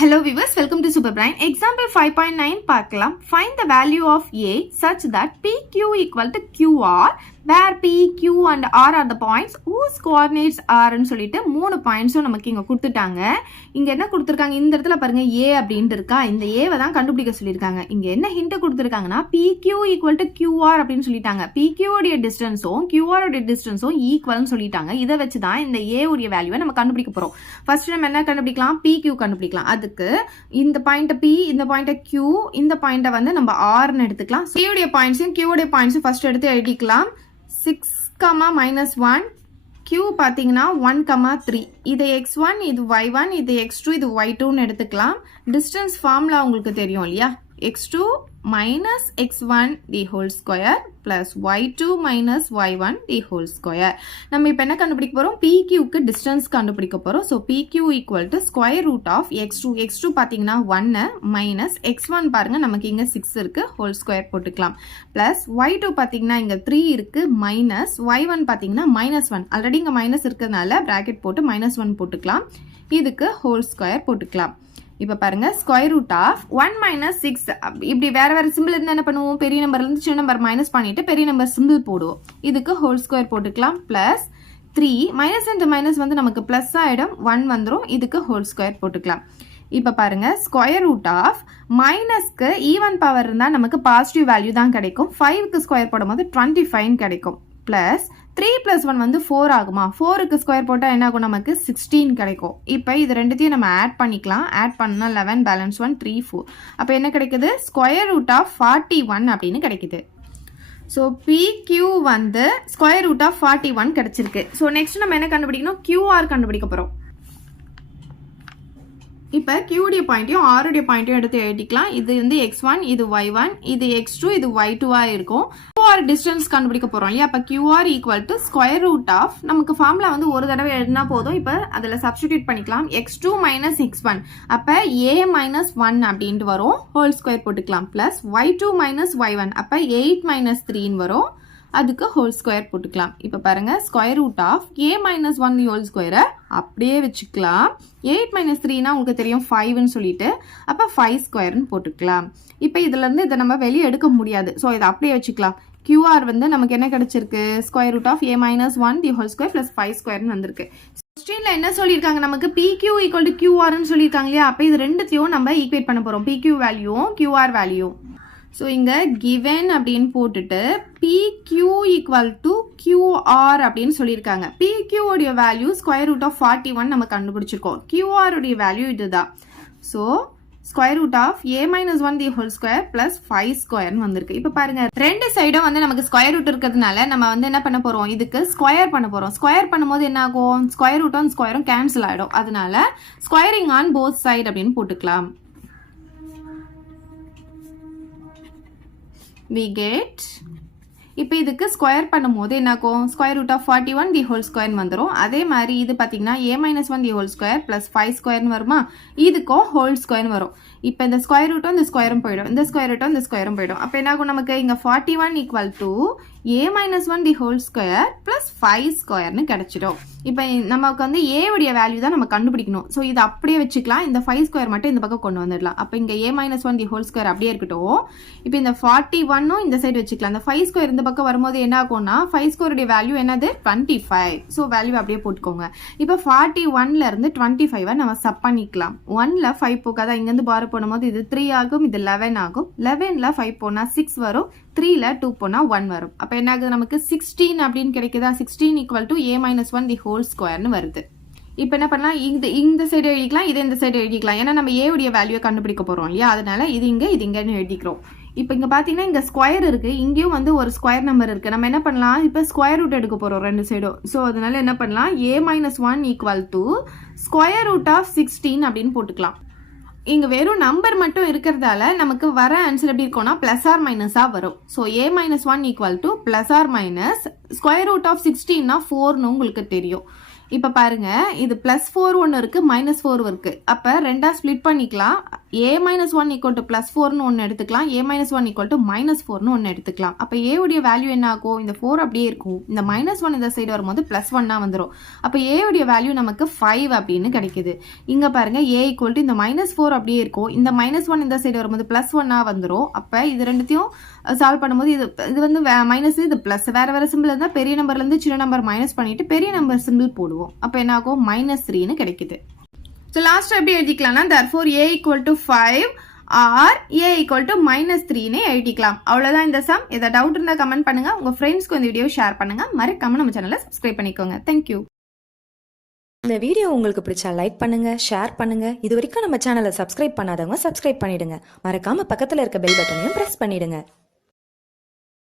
Hello viewers, welcome to Super Brain. Example 5.9 பார்க்கலாம். Find the value of A such that PQ equal to QR where P, Q and R are the points whose coordinates are ன்னு சொல்லிட்டு 3 பாயிண்ட்ஸும் நமக்கு இங்க கொடுத்துட்டாங்க. இங்க என்ன கொடுத்திருக்காங்க, இந்த இடத்துல பாருங்க A அப்படின்ட்டு இருக்கா, இந்த A வை தான் கண்டுபிடிக்க சொல்லியிருக்காங்க. இங்க என்ன hint கொடுத்திருக்காங்கன்னா PQ equal to QR அப்படின்னு சொல்லிட்டாங்க. PQ உடைய டிஸ்டன்ஸும் QR உடைய டிஸ்டன்ஸும் ஈக்குவல்னு சொல்லிட்டாங்க. இதை வச்சு தான் இந்த A உடைய வேல்யூவை நம்ம கண்டுபிடிக்க போறோம். ஃபர்ஸ்ட் நம்ம என்ன கண்டுபிடிக்கலாம், PQ கண்டுபிடிக்கலாம். அதுக்கு இந்த பாயிண்ட் P, இந்த பாயிண்ட் Q, இந்த பாயிண்ட வந்து நம்ம R ன்னு எடுத்துக்கலாம். P உடைய பாயிண்ட்ஸும் Q உடைய பாயிண்ட்ஸும் ஃபர்ஸ்ட் எடுத்து எழுதிக்கலாம். 6, Q பாத்தீங்கன்னா 1, 3. இது x1, இது y1, இது x2, இது y2 ன்னு எடுத்துக்கலாம். டிஸ்டன்ஸ் ஃபார்முலா உங்களுக்கு தெரியும் இல்லையா, x2 minus x1 the whole square plus y2 minus y1 the whole square. நம்ம இப்போ என்ன கண்டுபிடிக்க போறோம், PQ க்கு டிஸ்டன்ஸ் கண்டுபிடிக்க போறோம். So PQ equal to square root of x2. x2 பாத்தீங்கன்னா 1 minus x1 பாருங்க நமக்கு இங்க 6 இருக்கு, whole square போட்டுக்கலாம். plus y2 பாத்தீங்கன்னா இங்க 3 இருக்கு, minus y1 பாத்தீங்கன்னா -1. ஆல்ரெடி இங்க மைனஸ் இருக்கிறதுனால bracket போட்டு -1 போட்டுக்கலாம். இதுக்கு whole square போட்டுக்கலாம். இப்போ பாருங்க, ஸ்கொயர் ரூட் ஆஃப் 1 - 6. இப்படி வேற வேற சிம்பிள் இருந்தா என்ன பண்ணுவோம், பெரிய நம்பர்ல இருந்து சின்ன நம்பர் மைனஸ் பண்ணிட்டு பெரிய நம்பர் சிம்பிள் போடுவோம். இதுக்கு ஹோல் ஸ்கொயர் போட்டுக்கலாம். பிளஸ் 3 மைனஸ் இன்டு மைனஸ் வந்து நமக்கு பிளஸ் ஆயிடும், 1 வந்துடும். இதுக்கு ஹோல் ஸ்கொயர் போட்டுக்கலாம். இப்போ பாருங்க, ஸ்கொயர் ரூட் ஆஃப் மைனஸ்க்கு ஈவன் பவர் இருந்தா நமக்கு பாசிட்டிவ் வேல்யூ தான் கிடைக்கும். 5க்கு ஸ்கொயர் போடும்போது 25 கிடைக்கும். பிளஸ் 3 + 1 வந்து 4 ஆகுமா, 4க்கு ஸ்கொயர் போட்டால் என்ன ஆகும், நமக்கு 16 கிடைக்கும். இப்போ இது ரெண்டுத்தையும் நம்ம ஆட் பண்ணிக்கலாம். ஆட் பண்ணால் 11, பேலன்ஸ் 1, 3, 4. அப்போ என்ன கிடைக்குது, ஸ்கொயர் ரூட் ஆஃப் 41 அப்படின்னு கிடைக்குது. ஸோ PQ வந்து ஸ்கொயர் ரூட் ஆஃப் 41 கிடைச்சிருக்கு. ஸோ நெக்ஸ்ட் நம்ம என்ன கண்டுபிடிக்கணும், QR கண்டுபிடிக்க போகிறோம். இப்போ Q உடைய பாயிண்ட்டையும் R உடைய பாயிண்ட்டையும் எடுத்து எழுதிக்கலாம். இது வந்து x1, இது y1, இது x2, இது y2 இருக்கும். QR டிஸ்டன்ஸ் கண்டுபிடிக்க போறோம் இல்லையா, அப்ப QR equal to square root of, நமக்கு ஃபார்முலா வந்து ஒரு தடவை எழுதினா போதும். இப்போ அதில் சப்ஸ்டிடியூட் பண்ணிக்கலாம். x2 - x1, அப்ப A - 1 அப்படின்ட்டு வரும், ஹோல் ஸ்கொயர் போட்டுக்கலாம். பிளஸ் y2 - y1, அப்ப 8 - 3 வரும், அதுக்கு ஹோல் ஸ்கொயர் போட்டுக்கலாம். இப்போ பாருங்க, square root of A - 1 whole ஸ்கொயரை அப்படியே வச்சுக்கலாம். 8 - 3னா உங்களுக்கு தெரியும் 5ன்னு சொல்லிட்டு, அப்போ 5 ஸ்கொயர்னு போட்டுக்கலாம். இப்போ இதுல இருந்து இதை நம்ம வெளியே எடுக்க முடியாது, ஸோ இதை அப்படியே வச்சுக்கலாம். QR வந்து நமக்கு என்ன கிடைச்சிருக்கு, square root of A - 1 the whole square plus 5 ஸ்கொயர்னு வந்திருக்கு. கொஸ்டின்ல என்ன சொல்லியிருக்காங்க, நமக்கு PQ ஈக்குவல் டு QRன்னு சொல்லியிருக்காங்க இல்லையா, அப்போ இது ரெண்டுத்தையும் நம்ம ஈக்குவேட் பண்ண போறோம், PQ வேல்யூவும் QR வேல்யூ. ஸோ இங்கே given அப்படின்னு போட்டுட்டு PQ equal to QR அப்படின்னு சொல்லியிருக்காங்க. PQ உடைய வேல்யூ ஸ்கொயர் ரூட் ஆஃப் 41 நம்ம கண்டுபிடிச்சிருக்கோம். QR உடைய வேல்யூ இதுதான். So square root of A - 1 the whole square plus 5 ஸ்கொயர்னு வந்திருக்கு. இப்போ பாருங்க, ரெண்டு சைடும் வந்து நமக்கு ஸ்கொயர் ரூட் இருக்கிறதுனால நம்ம வந்து என்ன பண்ண போறோம், இதுக்கு ஸ்கொயர் பண்ண போறோம். ஸ்கொயர் பண்ணும்போது என்ன ஆகும், ஸ்கொயர் ரூட்டும் ஸ்கொயரும் கேன்சல் ஆயிடும். அதனால ஸ்கொயரிங் ஆன் போத் சைடு அப்படின்னு போட்டுக்கலாம். we get, இப்போ இதுக்கு ஸ்கொயர் பண்ணும்போது என்ன ஆகும், square root of 41 the whole square வந்துடும். அதே மாதிரி இது பார்த்தீங்கன்னா A - 1 the whole square plus 5 ஸ்கொயர்னு வருமா, இதுக்கும் ஹோல் ஸ்கொயர் வரும். இப்போ இந்த ஸ்கொயர் ரூட்டும் இந்த ஸ்கொயரும் போயிடும், இந்த ஸ்கொயர் ரூட்டும் இந்த ஸ்கொயரும் போயிடும். அப்போ என்ன ஆகும், நமக்கு இங்கே 41 equal to A - 1 the whole square plus 5 ஸ்கொயர்னு கிடைச்சிடும். இப்போ நமக்கு வந்து A உடைய வேல்யூ தான் நம்ம கண்டுபிடிக்கணும். ஸோ இது அப்படியே வச்சுக்கலாம், இந்த 5 ஸ்கொயர் மட்டும் இந்த பக்கம் கொண்டு வந்துடலாம். அப்போ இங்கே A - 1 தி ஹோல் ஸ்கொயர் அப்படியே இருக்கட்டும். இப்போ இந்த 41ம் இந்த சைடு வச்சுக்கலாம். இந்த 5 ஸ்கொயர் இந்த பக்கம் வரும்போது என்ன ஆகும்னா, 5 ஸ்கொயருடைய வேல்யூ என்னது, 25. ஸோ வேல்யூ அப்படியே போட்டுக்கோங்க. இப்போ 41ல இருந்து 25 நம்ம சப் பண்ணிக்கலாம். 1ல 5 போகாதா, இங்கேருந்து பாரு போடும்போது இது 3 ஆகும், இது 11 ஆகும். 11ல 5 போனா 6 வரும், 3ல 2 போனா 1 வரும். அப்போ என்ன ஆகுது, நமக்கு 16 அப்படின்னு கிடைக்குதா. 16 equal to A - 1 the whole ஸ்கொயர்னு வருது. இப்போ என்ன பண்ணலாம், இந்த சைடு எழுதிக்கலாம், இதை இந்த சைடு எழுதிக்கலாம். ஏன்னா நம்ம A உடைய வேல்யூவை கண்டுபிடிக்க போறோம் இல்லையா, அதனால இது இங்கன்னு எழுதிக்கிறோம். இப்போ இங்க பாத்தீங்கன்னா இங்க ஸ்கொயர் இருக்கு, இங்கேயும் வந்து ஒரு ஸ்கொயர் நம்பர் இருக்கு. நம்ம என்ன பண்ணலாம், இப்போ ஸ்கொயர் ரூட் எடுக்க போறோம் ரெண்டு சைடும். ஸோ அதனால என்ன பண்ணலாம், A - 1 equal to square root of 16 அப்படின்னு போட்டுக்கலாம். இங்க வெறும் நம்பர் மட்டும் இருக்கிறதால நமக்கு வர ஆன்சர் எப்படி இருக்கும்னா பிளஸ் ஆர் மைனஸா வரும். So A - 1 equal to plus or minus square root of 16னா 4ன்னு உங்களுக்கு தெரியும். இப்போ பாருங்க இது +4 ஒன்று இருக்குது -4 இருக்குது. அப்போ ரெண்டாக ஸ்ப்ளிட் பண்ணிக்கலாம். a - 1 = +4ன்னு ஒன்று எடுத்துக்கலாம். a - 1 = -4ன்னு ஒன்று எடுத்துக்கலாம். அப்போ a உடைய வேல்யூ என்ன ஆகும்? இந்த 4 அப்படியே இருக்கும். இந்த -1 இந்த சைடு வரும்போது +1 வந்துடும். அப்போ a உடைய வேல்யூ நமக்கு 5 அப்படின்னு கிடைக்குது. இங்கே பாருங்க a = இந்த -4 அப்படியே இருக்கும். இந்த -1 இந்த சைடு வரும்போது +1 வந்துடும். அப்போ இது ரெண்டுத்தையும் சால்வ் பண்ணும்போது இது வந்து மைனஸ், இது ப்ளஸ், வேற வேற சிம்பிள் இருந்தால் பெரிய நம்பர்லேருந்து சின்ன நம்பர் மைனஸ் பண்ணிட்டு பெரிய நம்பர் சிம்பிள் போடுவோம். அப்போ என்ன ஆகும்? -3ன்னு கிடைக்குது. ஸோ லாஸ்ட் எப்படி எழுதிக்கலாம்னா therefore a = 5 or a = -3ன்னு எழுதிக்கலாம். அவ்வளோதான் இந்த சம். எதாவது டவுட் இருந்தால் கமெண்ட் பண்ணுங்க. உங்கள் ஃப்ரெண்ட்ஸ்க்கு இந்த வீடியோ ஷேர் பண்ணுங்க. மறக்காம நம்ம சேனலை சப்ஸ்கிரைப் பண்ணிக்கோங்க. தேங்க்யூ. இந்த வீடியோ உங்களுக்கு பிடிச்சா லைக் பண்ணுங்க, ஷேர் பண்ணுங்க. இது வரைக்கும் நம்ம சேனலை சப்ஸ்கிரைப் பண்ணாதவங்க சப்ஸ்கிரைப் பண்ணிடுங்க. மறக்காம பக்கத்தில் இருக்க பெல் பட்டனையும் பிரஸ் பண்ணிடுங்க.